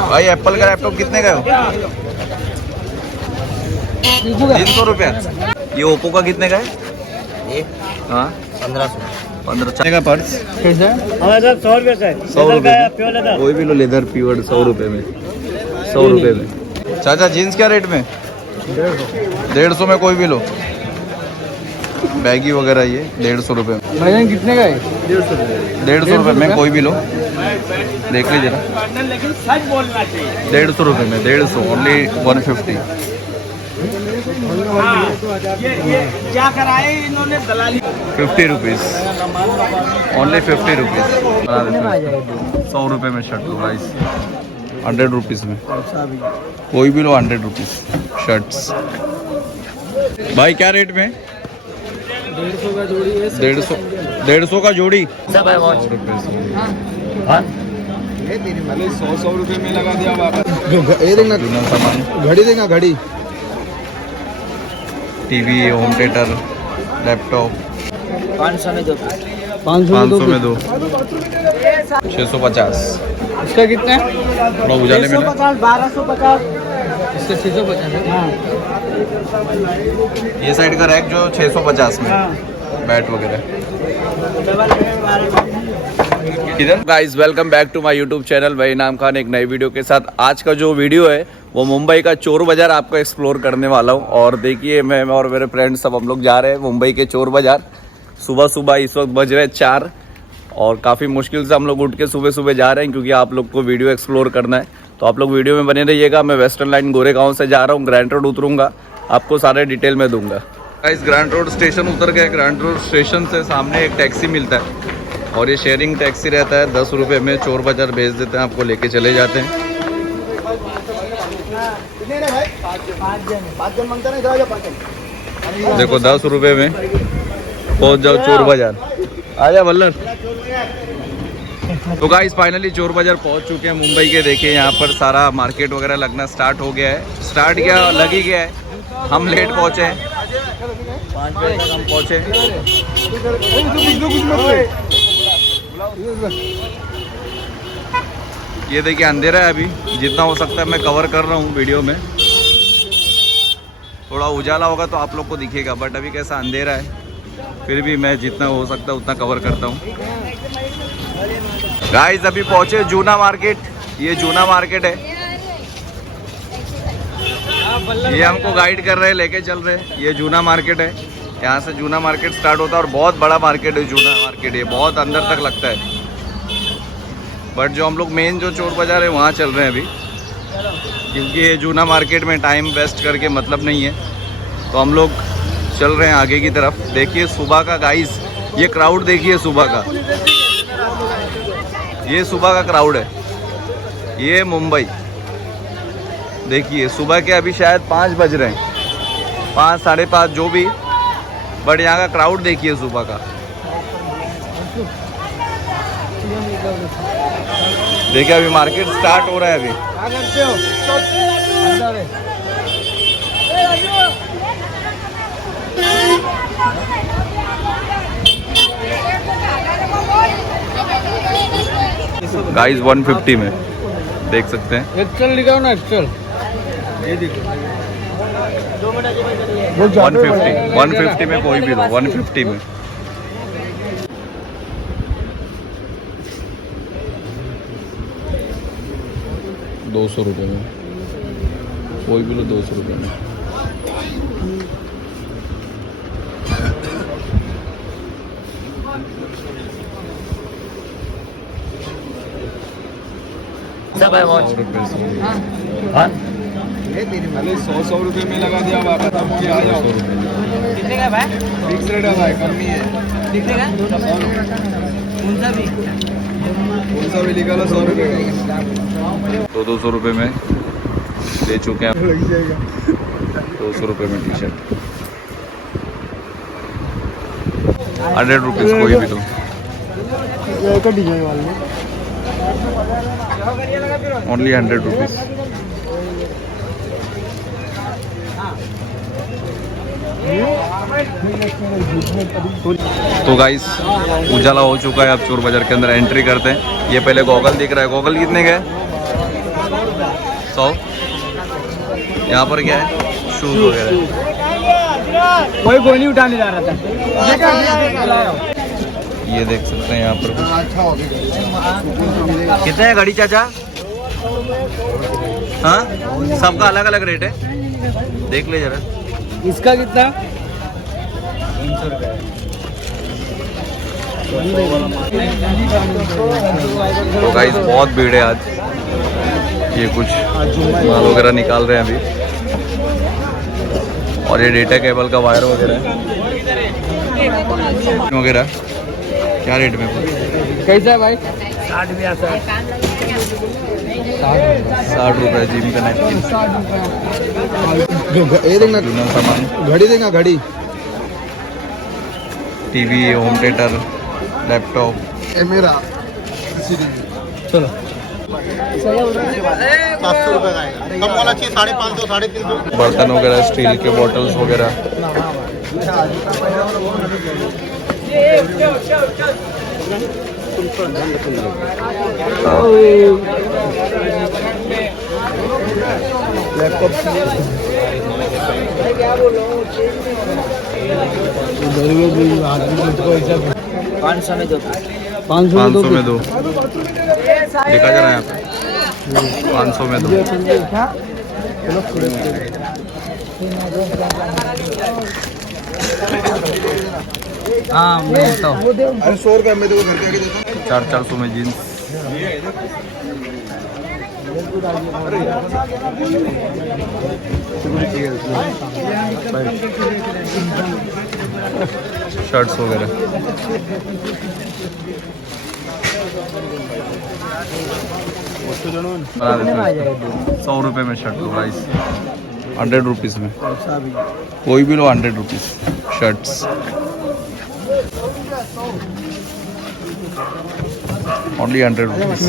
भाई एप्पल का लैपटॉप कितने का है? 300 रुपया। ये ओप्पो का कितने का है? हाँ 1500 का पर्स कैसा? हमारे साथ 100 रुपये का है। 100 रुपये प्योर लेदर। कोई भी लो, लेदर प्योर 100 रुपये में। 100 रुपये में। चाचा जीन्स क्या रेट में? 150 में कोई भी लो। बैगी वगैरह ये 150 रुपये में। भाईजान कितने का है? 150 रुपये में कोई भी लो, देख लीजिए ना। लेकिन सच बोलना चाहिए। 150 रुपये में, 150 ओनली 150। ये क्या कराए इन्होंने दलाली। 50 रुपीज़ ओनली 50 रुपीज़। 100 रुपये में शर्ट लो गाइस, 100 रुपीज़ में कोई भी लो। 100 रुपीज़ शर्ट्स। भाई क्या रेट में? 150 का जोड़ी है। 150 का जोड़ी। सब है वॉच। 100 रुपये में लगा दिया वापस। ये देखना सामान, घड़ी देखना, घड़ी टीवी, होम थिएटर, लैपटॉप 500 में दो। 500 में दो। 650। इसका कितना है? थोड़ा उजाले में ना। 1250। इसका 650 है। ये साइड का रैक जो 650 में, बैट वगैरह। किधर? Guys welcome back to my YouTube channel भाई नाम खान, एक नई वीडियो के साथ। आज का जो वीडियो है वो मुंबई का चोर बाजार आपको एक्सप्लोर करने वाला हूँ। और देखिए मैं और मेरे फ्रेंड्स सब हम लोग जा रहे हैं मुंबई के चोर बाजार। सुबह सुबह इस वक्त बज रहे 4 और काफ़ी मुश्किल से हम लोग उठ के सुबह सुबह जा रहे हैं क्योंकि आप लोग को वीडियो एक्सप्लोर करना है। तो आप लोग वीडियो में बने रहिएगा। मैं वेस्टर्न लाइन गोरेगांव से जा रहा हूँ, ग्रैंड रोड उतरूँगा, आपको सारे डिटेल में दूंगा। इस ग्रैंड रोड स्टेशन उतर गए। ग्रैंड रोड स्टेशन से सामने एक टैक्सी मिलता है और ये शेयरिंग टैक्सी रहता है। 10 रुपये में चोर बाजार भेज देते हैं, आपको लेके चले जाते हैं। देखो 10 रुपये में पहुंच जाओ चोर बाजार। आजा बल्लर। तो गाइस फाइनली चोर बाजार पहुंच चुके हैं मुंबई के। देखिए यहाँ पर सारा मार्केट वगैरह लगना स्टार्ट हो गया है। स्टार्ट क्या लग ही गया है। हम लेट पहुंचे हैं, 5 बजे तक हम पहुंचे। ये देखिए अंधेरा है अभी, जितना हो सकता है मैं कवर कर रहा हूँ वीडियो में। थोड़ा उजाला होगा तो आप लोग को दिखेगा, बट अभी कैसा अंधेरा है, फिर भी मैं जितना हो सकता है उतना कवर करता हूँ। गाइस अभी पहुंचे जूना मार्केट। ये जूना मार्केट है, ये हमको गाइड कर रहे हैं, लेके चल रहे हैं। ये जूना मार्केट है, यहाँ से जूना मार्केट स्टार्ट होता है और बहुत बड़ा मार्केट है जूना मार्केट। ये बहुत अंदर तक लगता है, बट जो हम लोग मेन जो चोर बाजार है वहाँ चल रहे हैं अभी, क्योंकि ये जूना मार्केट में टाइम वेस्ट करके मतलब नहीं है। तो हम लोग चल रहे हैं आगे की तरफ। देखिए सुबह का गाइस, ये क्राउड देखिए सुबह का, ये सुबह का क्राउड है। ये मुंबई देखिए सुबह के अभी शायद 5 बज रहे हैं, 5 साढ़े 5 जो भी, बट यहाँ का क्राउड देखिए सुबह का। देखिए अभी मार्केट स्टार्ट हो रहा है अभी। गाइस 150 में देख सकते हैं। एक्सेल दिखाओ ना, एक्सेल। ये देखो 150 में कोई भी लो, 150 में। ₹200 में कोई भी लो, 200 रुपये में। सब है वॉच। 100 रुपये में लगा दिया वापस। आ जाओ। कितने का भाई? फिक्स रेट है भाई, कम नहीं है। कितने का? कौन सा भी? कौन सा भी निकालो 100 रुपये का। 200 रुपये में ले चुके हैं। लग जाएगा। 200 रुपये में टी शर्ट। 100 रुपीज़ कोई भी दो। डिजाइन वाले ओनली 100 रुपीज़। तो गाइस उजाला हो चुका है, अब चोर बाजार के अंदर एंट्री करते हैं। ये पहले गॉगल दिख रहा है, गॉगल कितने का है? 100। यहाँ पर क्या है? शूज वगैरह। वही गोली उठाने जा रहा था। ये देख सकते हैं यहाँ पर कुछ। कितने है घड़ी चाचा? हाँ, सबका अलग अलग रेट है, देख ले जरा। इसका कितना? 300 रुपये। तो गाइस बहुत भीड़ है आज। ये कुछ माल वगैरह निकाल रहे हैं अभी, और ये डेटा केबल का वायर वगैरह वगैरह। क्या रेट में? कैसा है भाई? 60 रुपये। जिम का नैपकिन, ये देखना सामान, घड़ी देगा घड़ी। TV, home theatre, laptop. ये मेरा चलो 700 रुपये का आएगा। कम वाला चाहिए 550, 350। बर्तन वगैरह, स्टील के बॉटल्स वगैरह। लैपटॉप 500 में दो। 500 में दो। देखा जा रहा है यहाँ पे 500 में दो। हाँ मैं तो अरे 100 रुपये में तो घर के आगे देता। 400 में जीन्स। शर्ट्स वगैरह। बना देते हैं। 100 रुपये में शर्ट लो गाइस, 100 रुपीज़ में कोई भी लो, 100 rupees shirts. Only 100 rupees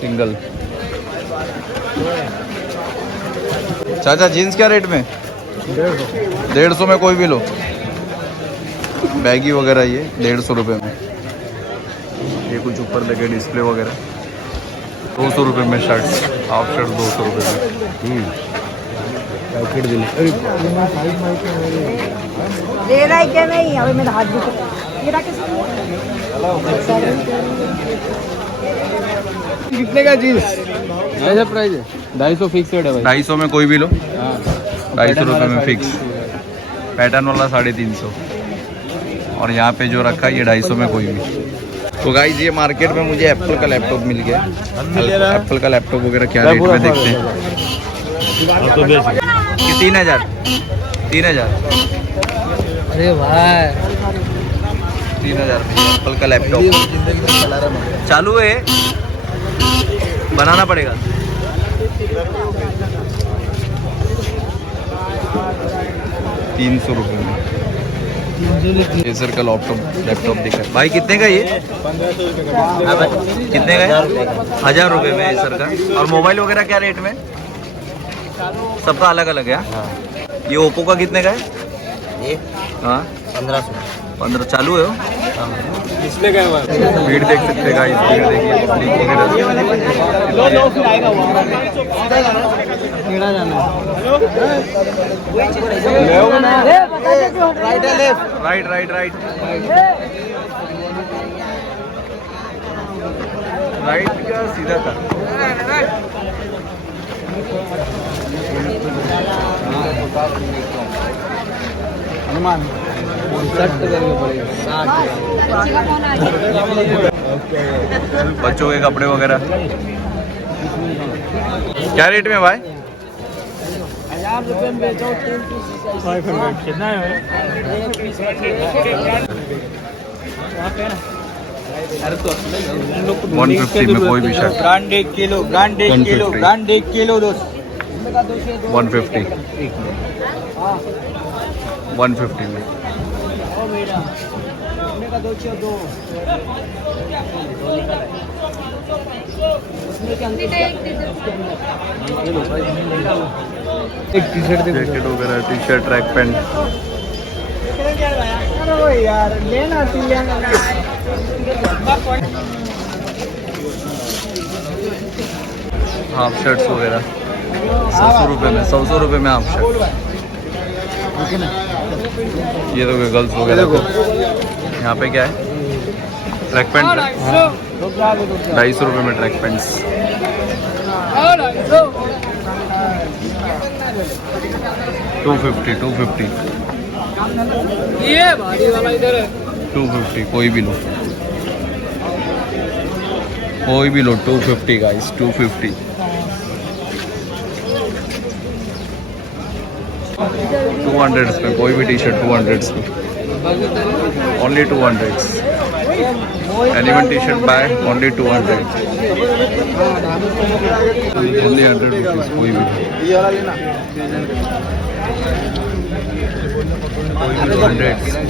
single. चाचा जीन्स क्या रेट में? 150 में कोई भी लो। बैगी वगैरह ये 150 रुपये में। ये कुछ ऊपर लगे डिस्प्ले वगैरह 200 रुपये में शर्ट्स। हाफ शर्ट 200 रुपये में। दे रहा है क्या? नहीं अभी मेरा हाथ दिख रहा कितने का जीन्स? कैसा प्राइस है? 250 फिक्स है भाई। 250 में कोई भी लो। 250 रुपये में फिक्स। पैटर्न वाला 350। और यहाँ पे जो रखा है ये 250 में कोई भी। तो गाइस ये मार्केट में मुझे एप्पल का लैपटॉप मिल गया। एप्पल का लैपटॉप वगैरह क्या रेट में देखते हैं। ये 3000। अरे भाई 3000 एप्पल का लैपटॉप चालू है, बनाना पड़ेगा। 300 रुपये में एसर का लैपटॉप दिखा है। भाई कितने का ये? कितने का है? 1000 रुपये में एसर का। और मोबाइल वगैरह क्या रेट में? सबका अलग अलग है। ये ओप्पो का कितने का है? हाँ 1500 चालू है। कितने का है? भीड़ देख सकते हैं गाइस, भीड़ देखिए पब्लिक वगैरह। राइट राइट राइट राइट क्या सीधा था? हनुमान 60 करके पड़ेगा। बच्चों के कपड़े वगैरह क्या रेट में भाई? 1000 रुपये में बेचो 500। कितना है? 150 में कोई भी शर्ट। Brand 1 kilo 200। 150 में। एक टी शर्ट जैकेट वगैरह, टी शर्ट, ट्रैक पैंट। यार लेना हाफ शर्ट्स वगैरह 100 रुपये में, 100 रुपये में हाफ शर्ट। ये तो गर्ल्स वगैरह को। यहाँ पे क्या है? ट्रैक पैंट 250 रुपये में ट्रैक पैंट्स। 250 ये भारी वाला इधर है 250 कोई भी लो 250 गाइस 250। 200 में कोई भी टी शर्ट 200 में, only 200। Animal T shirt buy only 200, only 100 rupees कोई भी 100।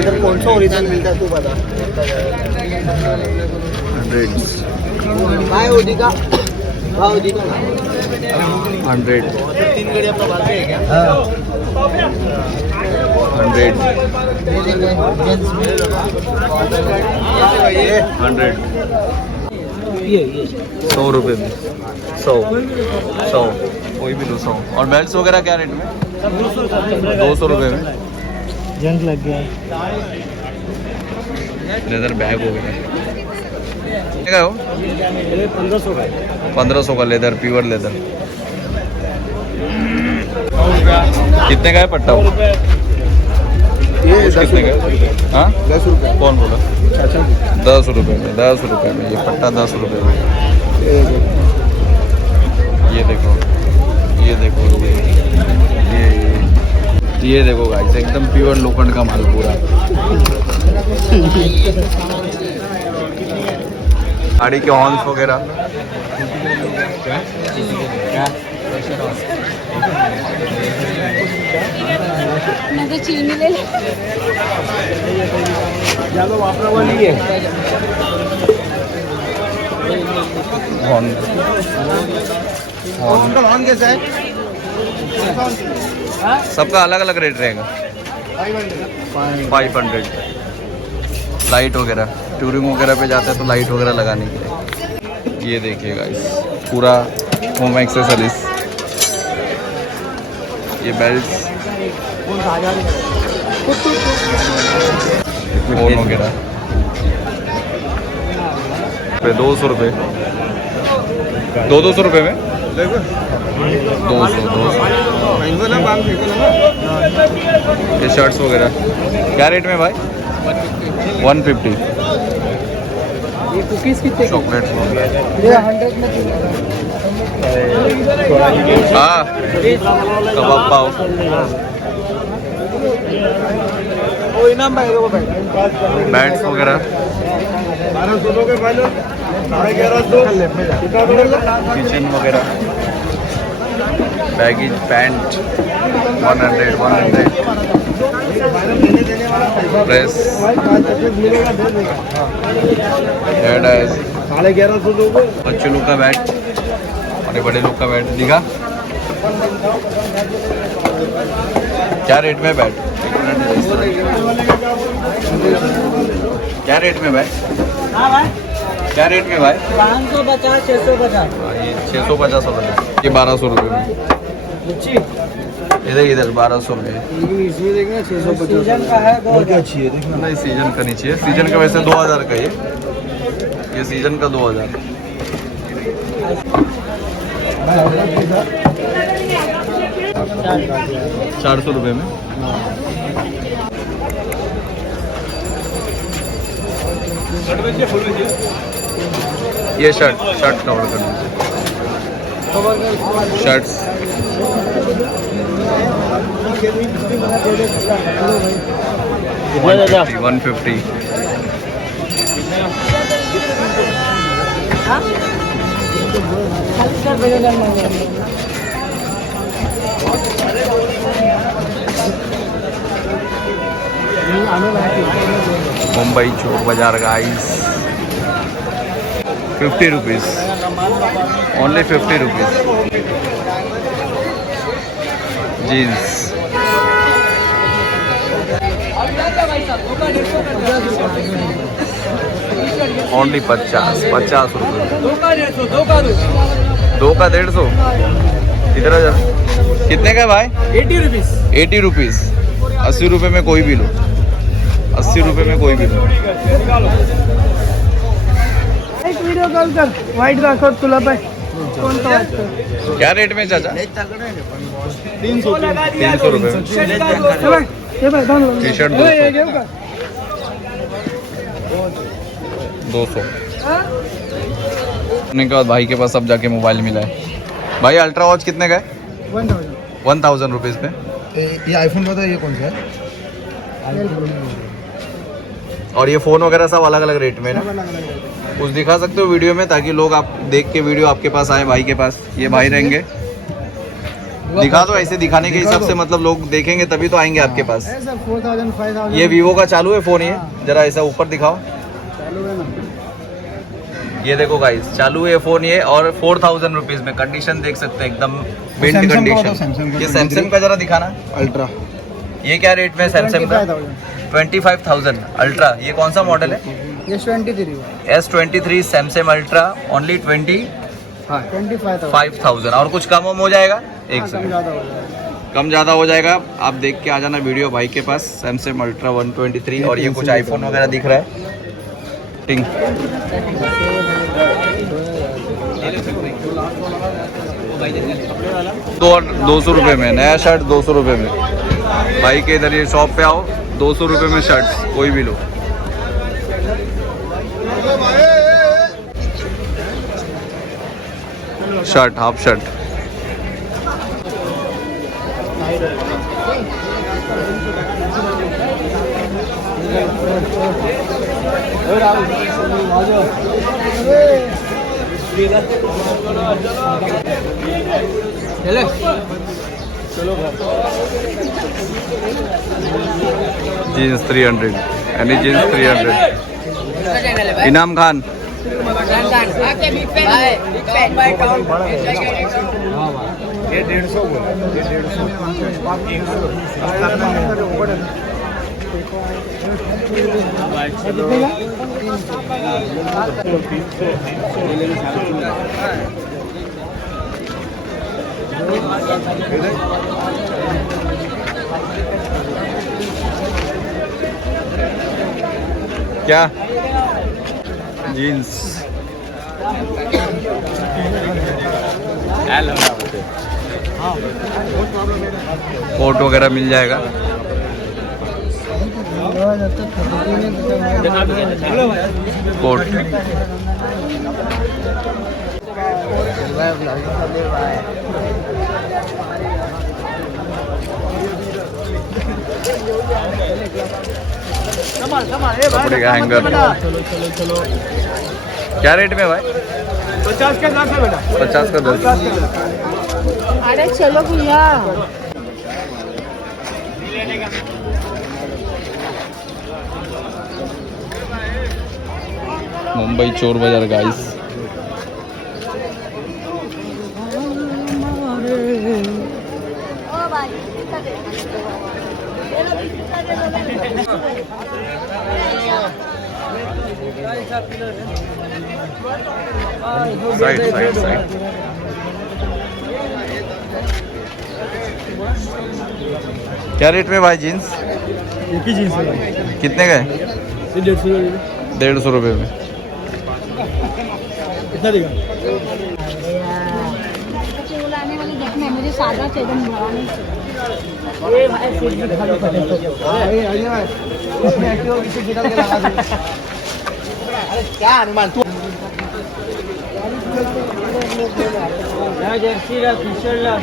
इधर कौन सा ओरिजिनल मिलता है तू बता। 100 भाई ओडी का 100 तीन घड़ी अपना बात है क्या? 100 100 रुपये में 100 कोई भी लो 100। और बेल्ट वगैरह क्या रेट में? 200 रुपये में। जंग लग गया लेदर बैग हो गया क्या हो? 1500 का 1500 का लेदर, प्योर लेदर। कितने का है पट्टा वो? ये कितने का? हाँ 10 रुपये। कौन बोला? 10 रुपये में, 10 रुपये में ये पट्टा 10 रुपये में। ये देखो ये देखो गाइस, एकदम प्योर लोखंड का माल पूरा। गाड़ी के हॉर्न्स वगैरह मैं तो चीनी ले ले। ज़्यादा वापरा हुआ नहीं है। हॉर्न उनका लॉन कैसा है? सबका अलग अलग रेट रहेगा। 500 लाइट वगैरह, टूरिंग वगैरह पे जाते हैं तो लाइट वगैरह लगाने के लिए। ये देखिए गाइस पूरा होम एक्सेसरीज, ये बेल्ट्स, फोन वगैरह पे 200 रुपये, 200 रुपये में 200। ये शर्ट्स वगैरह क्या रेट में भाई? 150। ये कुकीज़ कितने? चॉकलेट्स वगैरह ये 100 में हाँ, कबाब पाव। बैट्स वगैरह, किचन वगैरह, baggage pant 100 press, hair dyes, बच्चे लोग का बैट और बड़े लोग का बैट दिखा। क्या रेट में बैट? क्या रेट में भाई? क्या रेट में भाई? 550 650। ये 650 वाला, ये 1200 रुपये में। इधर 1200 में। इसमें देखना 650 सीजन का है और क्या चाहिए देखना। नहीं सीजन का नहीं चाहिए, सीजन का वैसे 2000 का ये सीजन का 2000। 400 रुपये में। ये शर्ट कवर कर दीजिए। Shirts 150। Mumbai Chor Bazaar guys 50 rupees, only 50 rupees. Jeans only 50 रुपये। 2 का 150। इधर आ जा। कितने का है भाई? 80 रुपीस। 80 रुपीज़। 80 रुपये में कोई भी लो, 80 रुपये में कोई भी लो। एक वीडियो कॉल कर, वाइट का कोड खुला पे कौन सा बात कर? क्या रेट में चाचा? 300 300 रुपये में। ये भाई दोनों टी शर्ट 200। के बाद भाई के पास अब जाके मोबाइल मिला है। भाई अल्ट्रा वॉच कितने का है? 1000 रुपीज़ पे। ये आईफोन का था, ये कौन सा है? और ये फ़ोन वगैरह सब अलग अलग रेट में ना? कुछ दिखा सकते हो वीडियो में, ताकि लोग आप देख के वीडियो आपके पास आए, भाई के पास। ये भाई रहेंगे, दिखा दो। ऐसे दिखाने के हिसाब से मतलब लोग देखेंगे तभी तो आएंगे आपके पास। 4000 5000 ये वीवो का चालू है फ़ोन, ये जरा ऐसा ऊपर दिखाओ। चालू है ना? ये देखो गाइस, चालू है फ़ोन ये, और 4000 रुपीज़ में। कंडीशन देख सकते हैं एकदम मिंट सैमसंग का होता है, कंडीशन। सैमसंग का ये सैमसंग का जरा दिखाना। अल्ट्रा। ये क्या रेट में है सैमसंग का? 25,000 अल्ट्रा। ये कौन सा मॉडल है? ये 23 S23 सैमसंग अल्ट्रा, ओनली 25,000 25,000। और कुछ कम हो जाएगा? एक सेकंड, ज़्यादा हो जाएगा। कम ज़्यादा हो जाएगा। आप देख के आ जाना वीडियो भाई के पास। Samsung ultra 123। और ये कुछ आईफोन वगैरह दिख रहा है। टिंग 200 रुपये में नया शर्ट, 200 रुपये में। भाई के इधर ये शॉप पे आओ, 200 रुपये में शर्ट्स कोई भी लो। Shirt, half shirt. Jeans 300, any jeans 300। Inam Khan ये 150 बोला, ये 150। क्या? जीन्स कोट वगैरह मिल जाएगा। कोट कपड़े का हैंगर। क्या रेट में भाई? 50 के 10 है बेटा। 50 का 10। अरे चलो भैया। Mumbai Chor Bazaar guys. Side side side. क्या रेट में भाई जीन्स? एक ही जीन्स है। कितने का है? 150 रुपये में। कितना देगा? बुलाने वाले देखना, मुझे सादा चाहिए, बुलाने चाहिए। क्या अनुमान तू? जर्सी ला, टी शर्ट ला।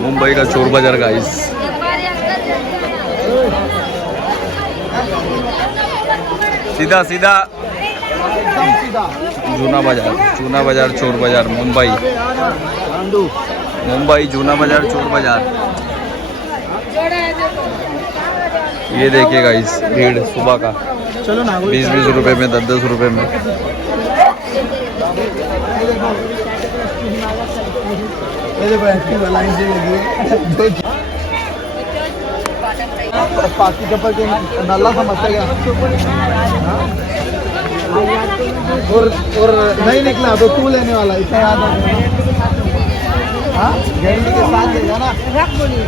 मुंबई का चोर बाजार गाइस। सीधा सीधा जूना बाजार चोर बाजार मुंबई। मुंबई जूना बाजार चोर बाजार। ये देखिए गाइस, भीड़ सुबह का। चलो ना, 20-20 रुपए में, 10-10 रुपए में। पाकी चप्पल के नल्ला समझते क्या? और नहीं निकला तो तू लेने वाला, इतना याद है। हाँ गारंटी के साथ लेगा ना,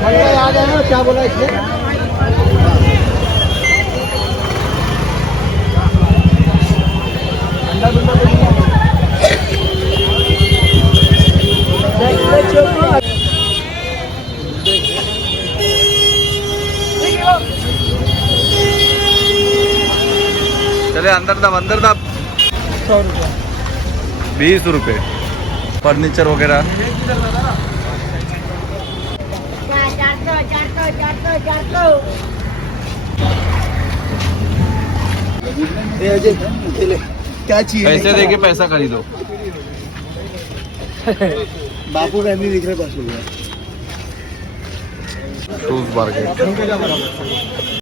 भैया याद है ना क्या बोला इसने? चले अंदर दब 100 रुपये 20 रुपए फर्नीचर वगैरह। 400 क्या चाहिए? पैसे दे के पैसा खरीदो। बापू रहने दिख रहे बस हो गया। Shoes market.